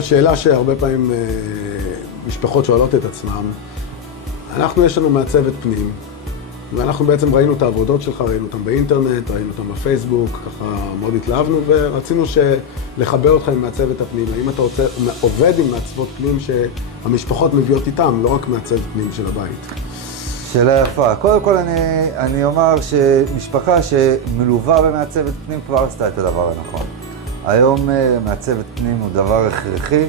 שאלה שהרבה פעמים משפחות שואלות את עצמם. יש לנו מעצבת פנים, ואנחנו בעצם ראינו את העבודות שלך, ראינו אותם באינטרנט, ראינו אותם בפייסבוק, ככה מאוד התלהבנו, ורצינו לחבר אותך עם מעצבת הפנים. האם אתה עובד עם מעצבות פנים שהמשפחות מביאות איתם, לא רק מעצבת פנים של הבית? שאלה יפה. קודם כל אני אומר שמשפחה שמלווה במעצבת פנים כבר עשתה את הדבר הנכון. היום מעצבת פנים הוא דבר הכרחי,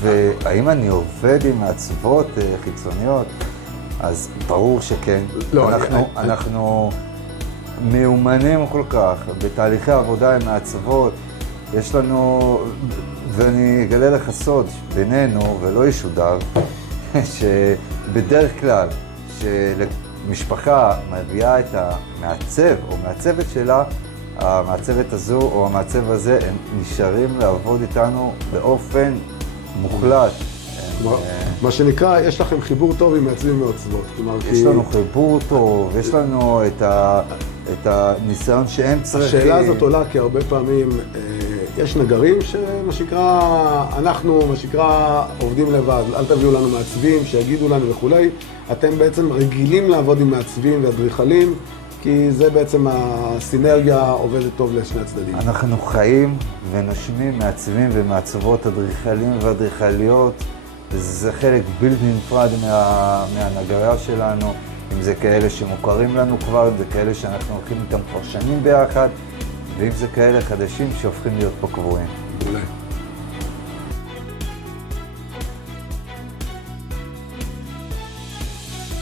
והאם אני עובד עם מעצבות חיצוניות? אז ברור שכן. לא, אנחנו מאומנים כל כך בתהליכי עבודה עם מעצבות. יש לנו, ואני אגלה לך סוד בינינו ולא ישודר, שבדרך כלל שלמשפחה מביאה את המעצב או מעצבת שלה, המעצבת הזו או המעצב הזה, הם נשארים לעבוד איתנו באופן מוחלט. מה שנקרא, יש לכם חיבור טוב עם מעצבים ומעצבות. יש לנו חיבור טוב, יש לנו את הניסיון שהם צריכים. השאלה הזאת עולה כי הרבה פעמים יש נגרים אנחנו עובדים לבד, אל תביאו לנו מעצבים, שיגידו לנו וכולי. אתם בעצם רגילים לעבוד עם מעצבים ואדריכלים, כי זה בעצם הסינרגיה עובדת טוב לשני הצדדים. אנחנו חיים ונושמים מעצבים ומעצבות אדריכלים ואדריכליות. זה חלק בלתי נפרד מהנגריה שלנו, אם זה כאלה שמוכרים לנו כבר, אם זה כאלה שאנחנו הולכים איתם כבר שנים ביחד, ואם זה כאלה חדשים שהופכים להיות פה קבועים. מעולה.